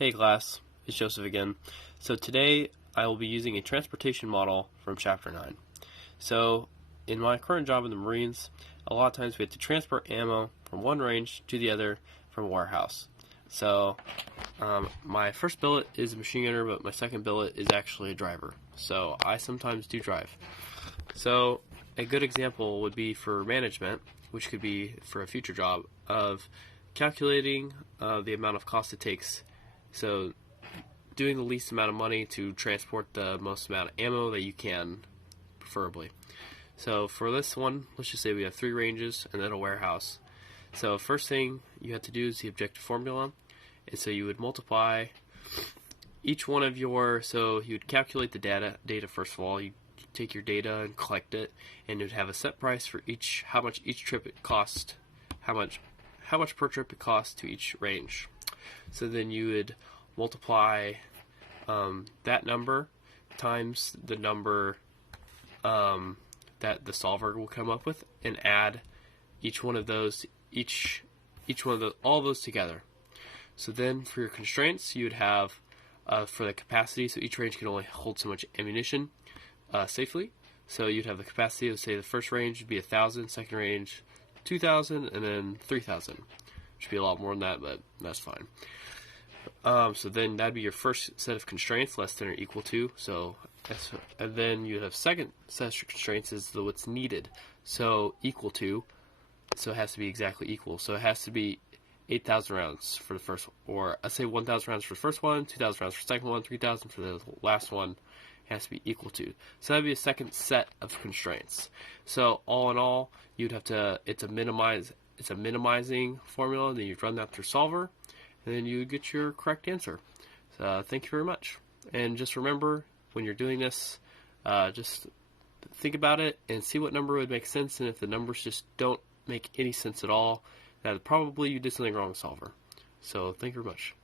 Hey class, it's Joseph again. So today I will be using a transportation model from Chapter 9. So in my current job in the Marines, a lot of times we have to transport ammo from one range to the other from a warehouse. So my first billet is a machine gunner, but my second billet is actually a driver. So I sometimes do drive. So a good example would be for management, which could be for a future job, of calculating the amount of cost it takes. So doing the least amount of money to transport the most amount of ammo that you can, preferably. So for this one, let's just say we have 3 ranges and then a warehouse. So first thing you have to do is the objective formula. And so you would multiply each one of your, so you would calculate the data first of all. You take your data and collect it, and you'd have a set price for how much each trip it cost, how much per trip it costs to each range. So then you would multiply that number times the number that the solver will come up with, and add each one of those, all those together. So then for your constraints, you would have for the capacity, so each range can only hold so much ammunition safely. So you'd have the capacity of, say, the first range would be 1,000, second range 2,000, and then 3,000. Should be a lot more than that, but that's fine. So then that'd be your first set of constraints, less than or equal to. And then you have second set of constraints is what's needed. So equal to, so it has to be exactly equal. So it has to be 8,000 rounds for the first, or let's say 1,000 rounds for the first one, 2,000 rounds for the second one, 3,000 for the last one. It has to be equal to. So that'd be a second set of constraints. So all in all, you'd have to, it's a minimizing formula, then you'd run that through solver, and then you get your correct answer. So thank you very much. And just remember, when you're doing this, just think about it and see what number would make sense, and if the numbers just don't make any sense at all, then probably you did something wrong with solver. So thank you very much.